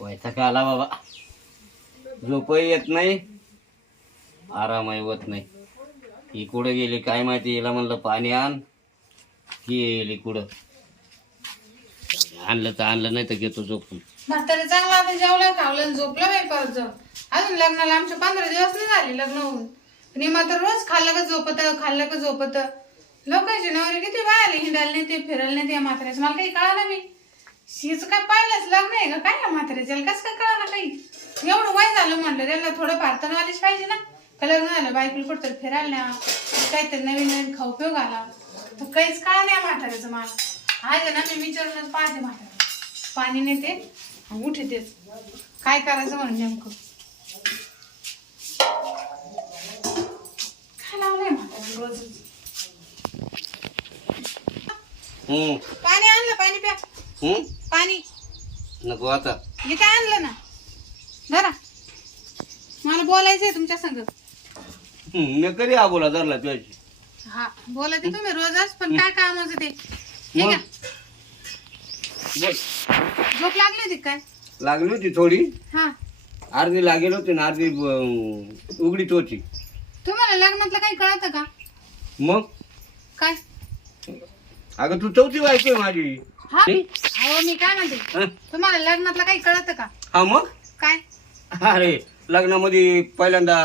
वैताग आला बाबा. झोपही येत नाही. आरामही होत नाही. ही कुठं गेली काय माहिती? हिला म्हणलं पाणी आण. की येली कुठं आणलं तर आणलं नाही तर घेतो झोपून. म्हातारे चांगला आता जेवला खावलं आणि झोपलं बाई परत जाऊन अजून लग्नाला आमचे पंधरा दिवस नाही झाले लग्न होऊन. आणि मात्र रोज खाल्लं का झोपत खाल्लं का झोपत? लोकांची नवरी किती बाहेर हिंडायला नाही ते फिरायला नाही ते म्हाताऱ्याचं. मला काही कळालं नाही. शीच काय पाहिलंच लग्न आहे का? काय या म्हाताऱ्याच्याला कसं काय कळालं काही? एवढं वय झालं म्हणलं त्यांना थोडं भारतानं आलीच पाहिजे ना. का लग्न झालं बायकोला कुठं फिरायला न्या. काहीतरी नवीन नवीन खाऊ पिऊ घाला. तर काहीच कळा नाही म्हाताऱ्याचं मला. आज आहे ना मी विचारूनच पाहते म्हाताऱ्या पाणी नेते उठतेच काय करायचं म्हणून नेमकं? काय लावलंय रोज? पाणी आणलं पाणी प्या. पाणी. नको आता. हे काय आणलं ना? जरा मला बोलायचंय तुमच्या संग. मी कधी बोला धरला तुझ्याशी? हा बोला ते तुम्ही रोजच पण काय ते? मग? आहे बोल. झोप लागली होती काय? लागली होती थोडी. हा. अर्धी लागेल होती ना अर्धी अं, उघडीच होती तुम्हाला लग्नातलं काही कळतं का? मग? काय? अगं तू चौथी बायको आहे माझी. हा? हं? अहो मी काय म्हणते? हं? तुम्हाला लग्नातलं काही कळतं का? हा मग? काय? अरे लग्नामध्ये पहिल्यांदा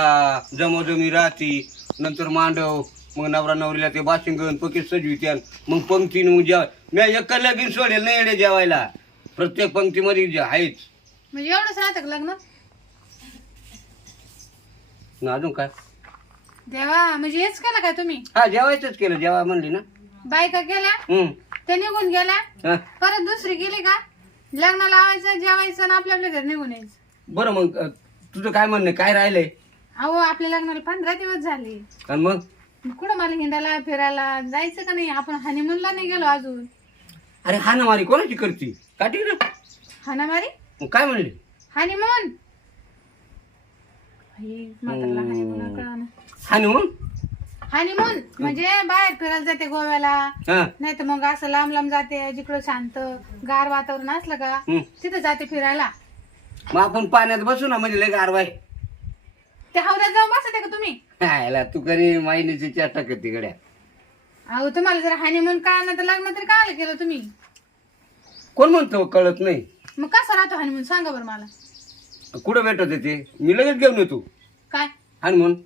जमोजमी राहती नंतर मांडव मग नवरा नवरीला ते बाशिंगण पकीत सजवित्यान मग पंक्तीने मग जेव मी एक लगीन सोडेल नाही येडे जेवायला. प्रत्येक पंक्तीमध्ये जे आहेच. म्हणजे एवढंच राहतं का लग्न? न अजून काय? देवा म्हणजे हेच केलं काय तुम्ही? हा जेवायचंच केलं जेवा म्हणली ना. बायका हम्म ते निघून गेल्या हा. परत दुसरी गेली का? लग्न लावायचं जेवायचं आणि आपल्या आपल्या घरी निघून यायचं. बरं मग अं, तुझं काय म्हणणं आहे? काय राहिलंय? अहो आपल्या लग्नाला पंधरा दिवस झाले. आणि मग? कुठं मला हिंडायला फिरायला? जायचं का नाही? आपण हनीमूनला नाही गेलो अजून. अरे हा ना मारी कोणाची करती? काठी ना? हानामारी मग काय म्हणली? हनीमून म्हातारला हनीमून मग हनीमून म्हणजे बाहेर फिरायला जाते गोव्याला. हा. नाही तर मग असं लांब लांब जाते जिकडं शांत गार वातावरण असलं का हम्म. तिथं जाते फिरायला. मग आपण पाण्यात बसू ना म्हणजे लय गारवाय ते हौद्यात जाऊन बसते का तुम्ही? तू कधी माहिनीची चेष्टा करते गड्या अहो तुम्हाला जर हनीमून कळलं तर लग्न तरी काय केलं तुम्ही. कोण म्हणतो कळत नाही? मग कसं राहतो हनीमून सांगा बरं मला. कुठं भेटत ते? मी लगेच घेऊन येतो. काय? आणि म्हणून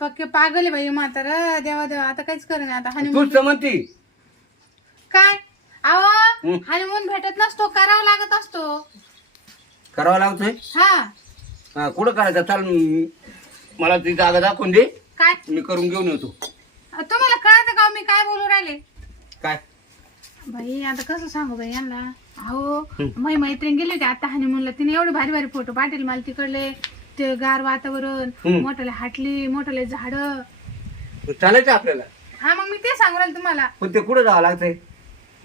पक्के पागल आहे बाई म्हातारा. देवा देवा आता काहीच करेन आता. हनीमून तूच तर म्हणती. काय? अहो. हनीमून भेटत नसतो करावा लागत असतो. करावं लागतोय? हा. हा कुठं करायचं? चाल म, मला ती जागा दाखवून दे. काय? मी करून घेऊन येतो. तुम्हाला कळतं का हो मी काय बोलू राहिले? काय? बाई आता कसं सांगू बाई यांना? अहो हं. माझी मैत्रीण गेली होती आता हनीमूनला तिने एवढे भारी भारी फोटो पाठवले मला तिकडले. ते गार वातावरण हं. मोठाले हाटली मोठाले झाड. चालायचं आपल्याला? हा मग मी ते सांगू राहिले तुम्हाला. पण ते कुठं जावं लागतंय?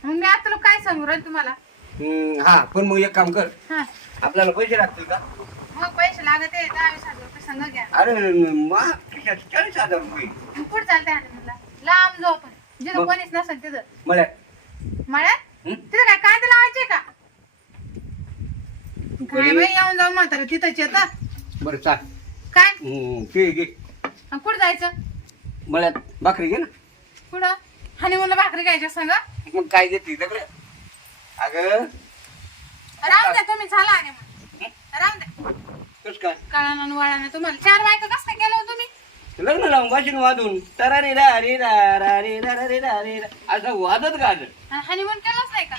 मग मी आता लोक काय सांगू राहिले तुम्हाला? हम्म, हा पण मग एक काम कर. हा. आपल्याला पैसे लागतील का? मग पैसे लागत आहे. दहा वीस हजार रुपये सांगा घ्या. अरे मा खिशात चाळीस हजार रुपये. मग लांब जाऊ आपण. जिथं मग? कोणीच नसेल तिथं. मला मळ्यात? हं? तिथं काय कांदे लावायचे का? काय बाई येऊन जाऊ म्हातारा. तिथंच येतं. बरं चाल. काय? हम्म, घे कुठं जायचं? मला भाकरी घे ना. कुठं? हनीमूनला भाकरी घ्यायच्या सांगा? मग काय देते दगड? अगं. राहून द्या तुम्ही झाला हनीमून राहून द्या. कस काय? कळानं वळानं तुम्हाला. चार बायका कसं काय केलं हो तुम्ही? लग्न लावून वाशिन वाजून. तरा रे रा रे रा रा रे रा रा रे रा रे रा. असं वाजत गाजत. हनीमून केलंच नाही का?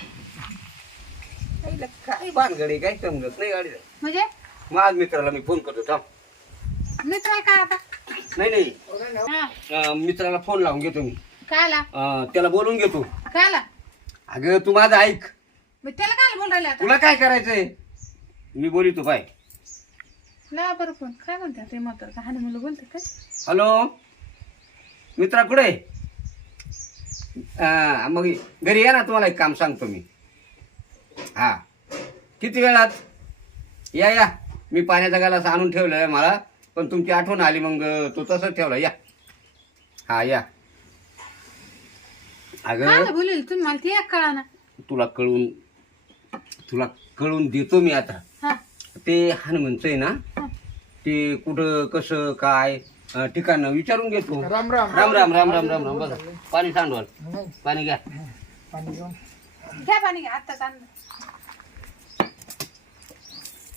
काय भानगडी काय समजत नाही गाडी म्हणजे? माझ मित्राला मी फोन करतो थांब. मित्र काय आता? नाही नाही. हा अं, मित्राला फोन लावून घेतो मी. काय आला अं, त्याला बोलून घेतो. काय आला अगं तू माझं ऐक. मग त्याला काय बोल राहिले आता. तुला काय करायचंय? मी बोलितो बाय. ला बरं पण काय म्हणते ते म्हातार? का हनीमूनला बोलते काय? हॅलो? मित्रा कुठे? आहे? मग घरी या ना तुम्हाला एक काम सांगतो मी. हा. किती वेळात? या या. मी पाण्याचा गालास आणून ठेवलं मला पण तुमची आठवण आली मग तो तसंच ठेवला. या. हा या. काय अगं बोलेल? तुम्ही मला ते एक कळा ना तुला कळून तुला कळून देतो मी आता. हा. ते हनुमंतचं आहे ना ते कुठं कसं काय अं, ठिकाण विचारून घेतो राम राम. राम राम राम राम राम राम. बघा. पाणी सांडवाल. नाही, पाणी घ्या. पाणी घेऊन. घ्या पाणी घ्या. आत्ताच आणलं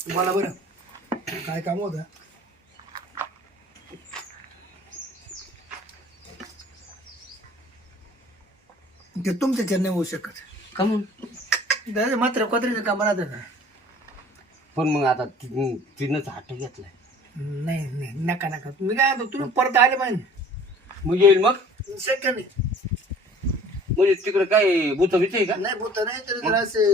मला बरं. काय काम होतं? ते तुमच्या नाही होऊ शकत. का मग? त्याचे मात्र कोत्रीचं काम राहतं का? पण मग आता ति- तिनंच घेतलाय. नाही नाही नका नका. तुम्ही काय म्हणतो, तुम्ही परत आले पाहिजे मग येईल मग? शक्य नाही. म्हणजे तिकडे काय भूत भीत आहे का? नाही बोलत नाही तर जरा असे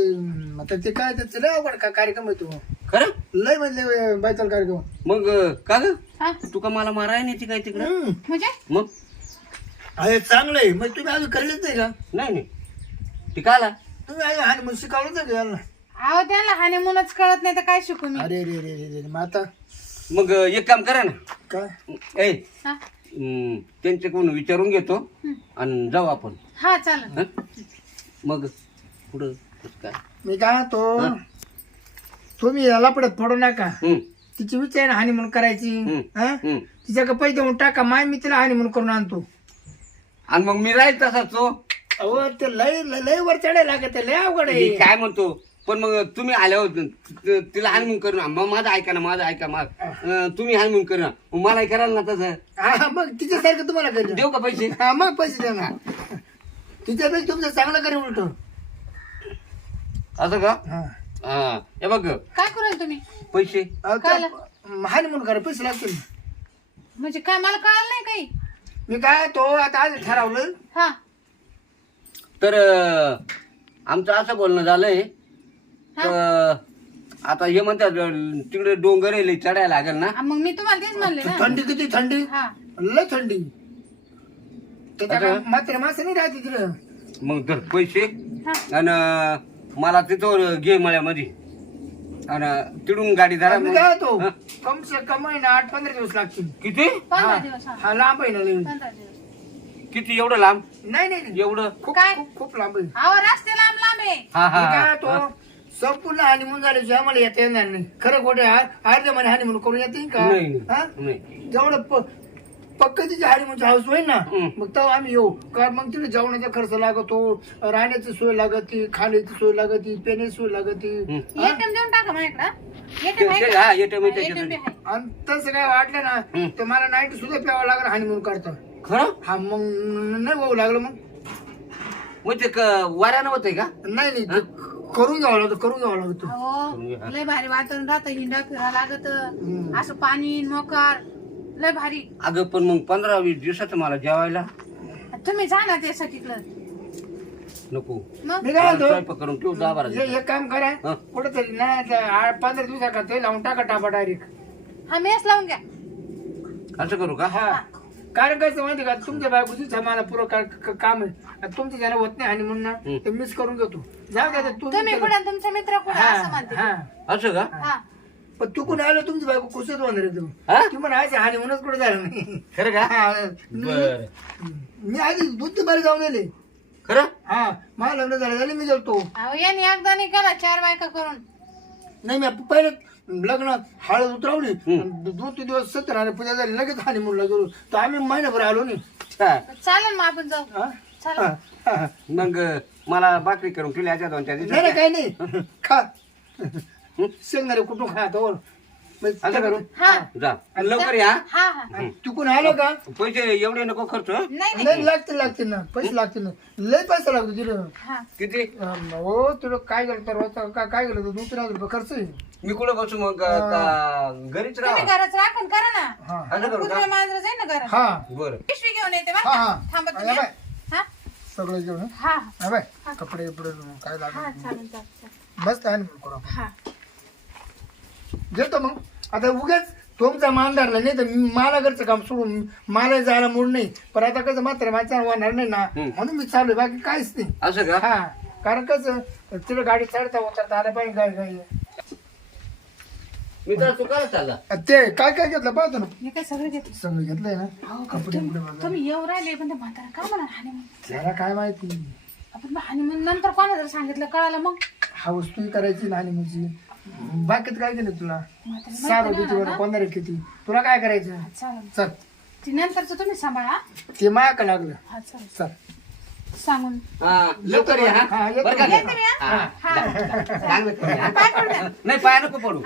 आता ते काय त्याचं लय अवघड का कार्यक्रम आहे तो? खरं? लय म्हणजे बैतल कार्यक्रम. मग का ग? हा? तू का मला माराय नाही ती काय तिकडे? हम्म. म्हणजे? मग? अरे चांगलं आहे मग तुम्ही अजून करलेच नाही का? नाही नाही. ती का आला तुम्ही अजून हानी मग शिकवलं तर यांना अहो त्यांना हानेमूनच कळत नाही तर काय शिकू मी? अरे रे रे रे रे मग आता? मग एक काम करा ना. काय? ए हा? हम्म, त्यांच्याकडून विचारून घेतो आणि जाऊ आपण. हा चालेल. हं? मग पुढं कसं काय? मी काय तो तुम्ही याला पडत पडू नका. हम्म, तिची विचार हानी म्हणून करायची. हा? हम्म. तिच्याकडे पैसे देऊन टाका माय मी तिला हानी म्हणून करून आणतो. आणि मग मी राहील तसा तो अहो ते लय लय लय वर चढायला लागत आहे, लय अवघड मी आहे काय म्हणतो पण मग तुम्ही आल्यावर त- तिला हानिमून करू ना मग माझं ऐका ना माझं ऐका अं, तुम्ही हानिमून करू. ना मग मला कराल ना तसं? हा मग तिच्यासारखं तुम्हाला करेल देऊ का पैसे? हा मग पैसे द्या ना तिच्यापेक्षा तुमचं चांगलं करेल उलट. असं का? हा. हा हे बघ. काय करेल तुम्ही? पैसे. हानी म्हणून करा पैसे लागतील. म्हणजे काय मला कळलं नाही काही. मी काय तो आता आज ठरवलं. हा. तर अं, आमचं असं बोलणं झालंय तर आता हे म्हणतात अं, तिकडे डोंगर आहे लई चढायला लागेल ना? आ, मग मी तुम्हाला तेच म्हणले ना. थंडी किती थंडी? हा. लय थंडी. त्याच्या मात्र माणसं नाही राहते तिथं मग धर पैसे हा. आणि मला तिथं घे मळ्यामध्ये. आणि तिडून गाडी धरा मी मग. काय तो हं? कम से कम आहे ना आठ पंधरा दिवस लागतील. किती? पंधरा दिवस हा. हा लांब आहे ना लय. पंधरा दिवस. किती? एवढं लांब? नाही नाही नाही. एवढं? खूप काय? खूप खूप लांब आहे. अहो रस्ते लांब लांब आहे. हा मी हा काय तो संपूर्ण हानिमून झाल्याशिवाय आम्हाला येता येणार नाही. खरं खोटे अर्ध्या महिने हानिमून करून येते का? नाही हा? नाही. नाही. जेवढं प- पक्क तिची हानिमूनचा हाऊस होईल ना? हं. मग तेव्हा आम्ही येऊ. का मग तिथे जेवणाचा खर्च लागतो राहण्याची सोय लागती खाण्याची सोय लागती पिण्याची सोय लागती. हं. एटीएम देऊन टाका माझ्याकडं ते- एटीएम आहे ते- का? हा ATM आहे हा, त्याच्यात. ATM बी आहे. आणि तसं काय वाटलं ना. तर मला नाईट सुद्धा प्यावं लागलं हानिमून करता. खरं? हा मग नाही भाऊ लागलं मग. मग ते क- वाऱ्यानं होतंय का? नाही नाही ते करून घ्यावं लागतं करून घ्यावं लागतं. अहो लय भारी वातावरण राहतं हिंडा फिरा लागत असं पाणी मोकार लय भारी. अगं पण मग पंधरा वीस दिवसाचं मला जेवायला. तुम्ही जा ना त्यासाठी तिकडं नको. मग? मी काय मला म्हणतो स्वयंपाक करून ठेव दहा बारा हे. एक काम करा. हं. कुठेतरी ना त्या आठ पंधरा दिवसा का ते लावून टाका टापा डायरेक्ट हा मेस लावून घ्या. असं करू का? हा. कारण कसं माहिती का? तुमच्या बायकोचीच मला पुरं का- का- काम आहे. आणि तुमच्या ज्याला होत नाही आणि म्हणून हं. ते मिस करून घेतो. जाऊ द्या तू तुम्ही कुठे तुमचे मित्र कुठे? असं म्हणते. हा. असं का? हा. पण तू कुठे आलो? तुमची बायको कुसत होणार एकदम हा? ती म्हणायचं हानी म्हणूनच कुठे झालं नाही. खरं का? हा, बर. मी आधी दूध ते बरे जाऊन आले. खरं? हा. मला लग्न झालं झालं मी अहो यांनी एकदा नाही केला चार बायका करून. नाही मी पहिले लग्न हळद उतरवली. दोन तीन दिवस सत्तर आणि पूजा झाली लगेच हानी म्हणून गेलो. तर आम्ही महिनाभर आलो नाही. हा. चालेल मग आपण जाऊ. हा? चालेल. हा, हा. मग मला भाकरी करून ठेवली याच्या दोन चार नाही नाही दिवसात काही नाही. खा. शेंगणारे कुठून खा तो असं करू. हा. जा. आणि लवकर या. हा हा. चुकून आलो का? पैसे एवढे नको खर्च हं? नाही नाही. नाही लागते लागते ना. पैसे लागते ना. लय पैसा लागतो तिला हा. किती? अं, हो तुला काय गेलं तर रोजचा का- काय गेलं तर दोन तीन हजार रुपये खर्च मी कुठं बसू मग? का घरीच तुम्ही राहा राखण करा ना. हा. असं करू कुत्रा का? मांजर जाईल ना घरात. हा. बरं. पिशवी घेऊन येते बरं हा. का? थांबा तुम्ही बाय. हा. सगळं घेऊन हा. हा बाय. कपडे बिपडे काय हा चालेल चालेल मस्त आहे ना करू आपण. हा. घेतो मग. आता उगाच तुमचा मान धरला नाही तर मी- मला घरचं काम सोडून मला जायला मूड नाही. पण आता कसं मात्र माझ्या होणार नाही ना. म्हणून मी चालू बाकी काहीच नाही. असं का? हा. कारण कसं तिला गाडी चढता उतरता आलं पाहिजे काय काय. तू चालला. ते काय काय घेतलं? पाहतो ना. हे काय सगळं घेतलं? सगळं घेतलंय ना. कपडे तुम्ही- बिपडे बघा. तुम्ही येऊ राहिले पण ते म्हातारा का म्हणा हानी त्याला काय माहिती. आपण हानी नंतर कोणा जर सांगितलं कळालं मग. हा वस्तू करायची ना आणि म्हणजे बाकीत काय केलं तुला? म्हातारी सात माहिती होती नाही तुला पंधरा किती? तुला काय करायचं? चालेल. चल. ती नंतरचं तुम्ही सांभाळा. ते माया लागलं. हा चालेल. चल. सांगून. हा, लवकर या हा, हा. बरं का? हा? हा. हा. हा. नाही पाय नको पडू.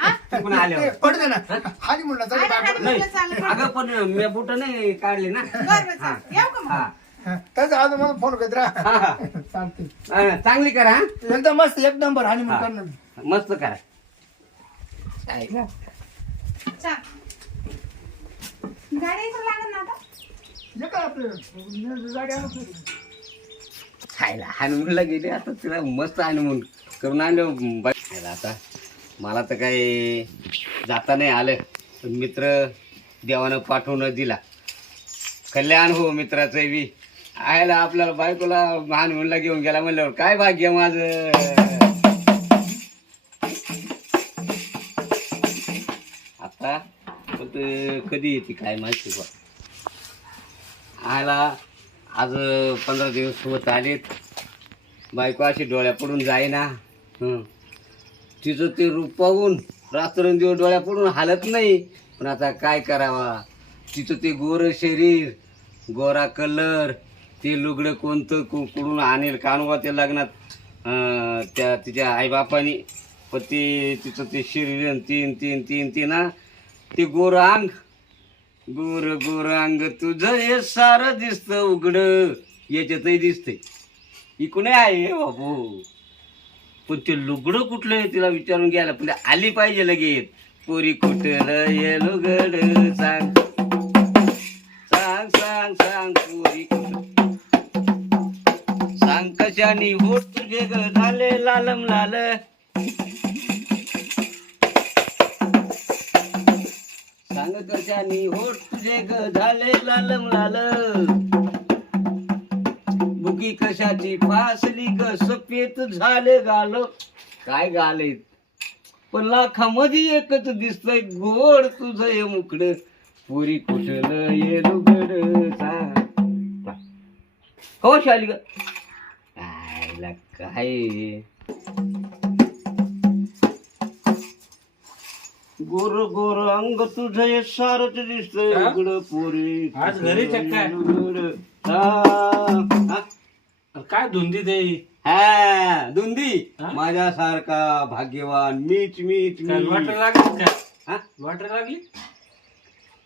आल्यावर. पडते ना. म्हणलं चल आणि नाही. अगं पण मी बुट नाही काढले ना. बरं, बरं, चालेल. येऊ का मग? हा. त्याचा आज मला फोन करत राहा. हा, हा. चालते चांगली करा हा. एकदम मस्त एक नंबर हानी हा. करणार मस्त करा. खायला हनुमूनला गेले आता तिला मस्त हनुमून करून आणलं. बाई खायला आता. मला तर काही जाता नाही आलं. पण मित्र देवानं पाठवून दिला. कल्याण हो मित्राचं बी. आयला आपल्याला बायकोला हनुमूनला घेऊन गेला म्हणल्यावर काय भाग्य माझं? ते कधी येते काय माहिती बा. आयला आज पंधरा दिवस होत आलेत. बायको अशी डोळ्या पडून जाईना. तिचं ते रूप पाहून रात्रंदिवस डोळ्या पडून हालत नाही. पण आता काय करावा? तिचं ते गोरं शरीर गोरा कलर ते लुगडं कोणतं कुकडून आणेल कानवा ते लग्नात त्या तिच्या आईबापानी. पण ते तिचं ते शरीर तीन तीन तीन तीन ना ते गोरांग. अंग गोर गोर अंग तुझं हे सारं दिसतं उघड. याच्यातही दिसतंय. इकडे आहे बाबू? पण ते लुगडं कुठलं आहे तिला विचारून घ्यायला? पण आली पाहिजे लगेच. पोरी कुठलं ये लुगड? सांग. सांग सांग सांग पोरी कुठं सांग कशानी होत तुझे ग? झाले लालम लाल. सांग कशानी होत तुझे ग झाले लालम लाल. बुकी कशाची फासली ग? सफेद झाले गाल. काय गाले पण लाखामध्ये एकच दिसतंय गोड तुझं हे मुकड. पुरी कुठलं ये लुगड हो शाली ग आयला काय? गोर गोर अंग तुझं हे सारच दिसतंय हा? उघड पोरी आज घरीच आहे काय? हा. धुंदी ते हा धुंदी हा? माझ्यासारखा भाग्यवान मीच मीच मीच. लॉटरी लागली काय हा? लॉटरी लागली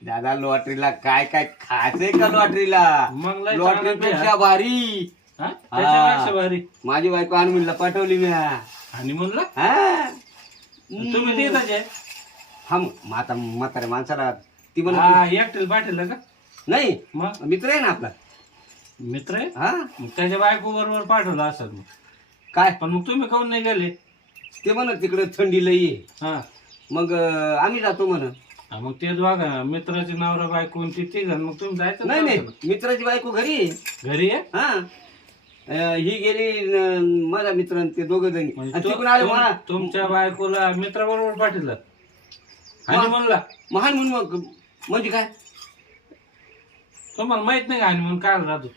दादा लॉटरीला काय काय खायचंय का लॉटरीला मग लय लॉटरी चांगलं पेक्षा? भारी हा? त्याच्यापेक्षा भारी माझी बायको आणूनला पाठवली मी हा आणि म्हणलं हा. तुम्ही देताच आहे हा मग आता म्हाताऱ्या माणसाला ती म्हणत एकटेल पाठवलं का? नाही मग? मित्र आहे ना आपला. मित्र आहे? हा? मग त्याच्या बायको बरोबर पाठवलं असं मग. काय? पण मग तुम्ही काऊन नाही गेले? ते म्हणत तिकडे थंडी लई आहे. हा. मग अं, आम्ही जातो म्हण. हा, मग ते बघा मित्राची नवरा बायको आणि ती तिघं मग तुम्ही जायचं नाही नाही. मित्राची बायको घरी आहे. घरी आहे? हा. अं, ही गेली अं, माझा मित्र आणि ते दोघं जणी. म्हणजे आणि तो- तिकडून आले तुम- मला. तुमच्या बायकोला मित्राबरोबर पाठवलं? आणि म्हणला महान म्हणून मग म्हणजे काय? तुम्हाला माहीत नाही का आणि म्हणून काय राहतो?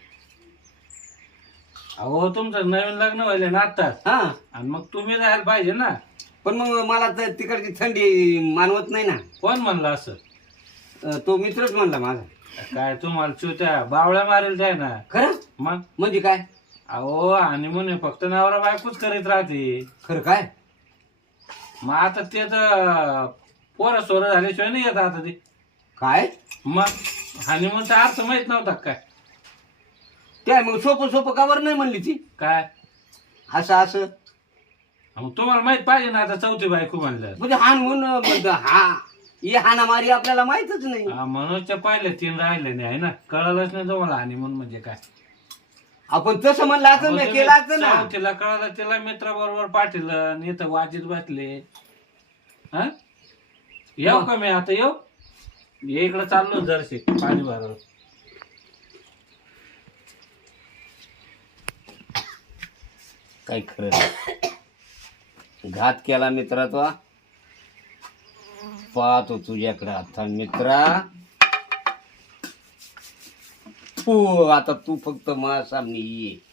अहो तुमचं नवीन लग्न व्हायला ना आत्ताच हा. आणि मग तुम्ही जायला पाहिजे ना. पण मग मला तर तिकडची थंडी मानवत नाही ना. कोण म्हणलं असं? अं, तो मित्रच म्हणला माझा. काय तुम्हाला चुत्या बावळ्या मारेल जाय ना? खरं? मग? म्हणजे काय? अहो आणि म्हणे फक्त नवरा बायकोच करीत राहते. खरं काय? मग आता ते तर पोरं सोरं झाल्याशिवाय नाही येत आता ते. काय? मग तर अर्थ माहीत नव्हता काय? काय मग सोपं सोपं कावर नाही म्हणली ती? काय? असं असं. मग तुम्हाला माहीत पाहिजे ना आता चौथी बायको म्हणलं म्हणजे हान म्हणून म्हणतं, हा ही हानामारी आपल्याला माहितच नाही. मनोजच्या पाहिलं तीन राहिले नाही आहे ना? कळलंच नाही तुम्हाला म्हणून म्हणजे काय. आपण तसं म्हणलं असं मी केलं असतं ना. तिला कळलं तिला मित्र बरोबर पाठवलं आणि इथं वाजीत बसले. हा? येऊ का मी आता येऊ? ये इकडे चाललो जरशी पाणी भरव. काही खरं नाही. घात केला मित्रा तो. पाहतो तुझ्याकडे आता मित्रा. तू आता तू फक्त माझ्या सामने ये.